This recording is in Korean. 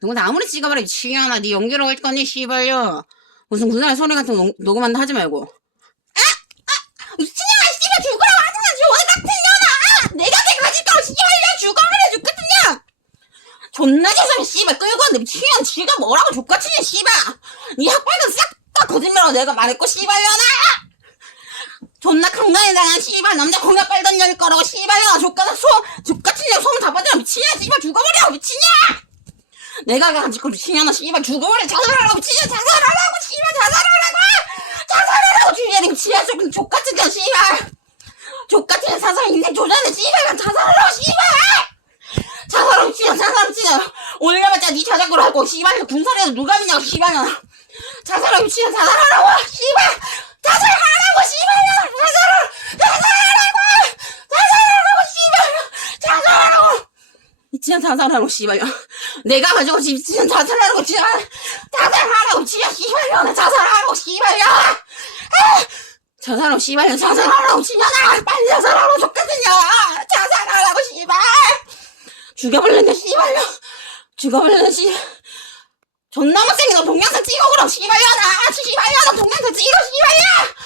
동영상 아무리 찍어봐라 미친년아 네 연기로 할 거니 씨발려 무슨 그날 소리 같은 거 녹- 녹음한다 하지 말고. 아! 아! 미친년아 씨발 죽으라고 하지마! 저원 같은 년아! 내가 걔 가질 거면 씨발려 죽어버려 죽겠으냐! 존나 죄송해 씨발. 끌고 왔는데 미친년 지가 뭐라고 족같으냐 씨발. 네 학벌도 싹 다 거짓말로 내가 말했고 씨발려나! 존나 강간에 당한 씨발. 남자 공약 빨던 년일 거라고 씨발려 족같은 소 족같은 년 소문 다 빠지라 미친냐 씨발. 죽어버려 미친냐 내가 가지고 미친년아 씨발 죽어버려 자살하라고 미친년 자살하라고 씨발 자살하라고! 자살하라고 주제리 미친년 족- 족같은 년 씨발! 족같은 년 사살 인생 조작해 씨발! 자살하라고 씨발! 자살하고 미친년 자살하고 미친년 올려봤자 네 자작으로 할거 씨발 군살에서 누가 믿냐고 씨발년 자살하고 미친년 자살하라고 씨발! 자살하라고 씨발년 자살하라고 자살하라고 자살하라고 씨발 자살하라고 미친년 자살하라고 씨발려 내가 가지고 지금 미친년 자살하라고 진짜 자살하라고 진짜 씨발려 자살하라고 씨발려 아! 자살하라고 씨발려 자살하라고 진짜나 빨리 자살하라고 좋겠냐 자살하라고 씨발. 죽여버렸네 씨발려 죽여버렸네 씨. 존나 못생긴 너 동영상 찍어 그럼 씨발려나 씨발려 너 동영상 찍어 씨발려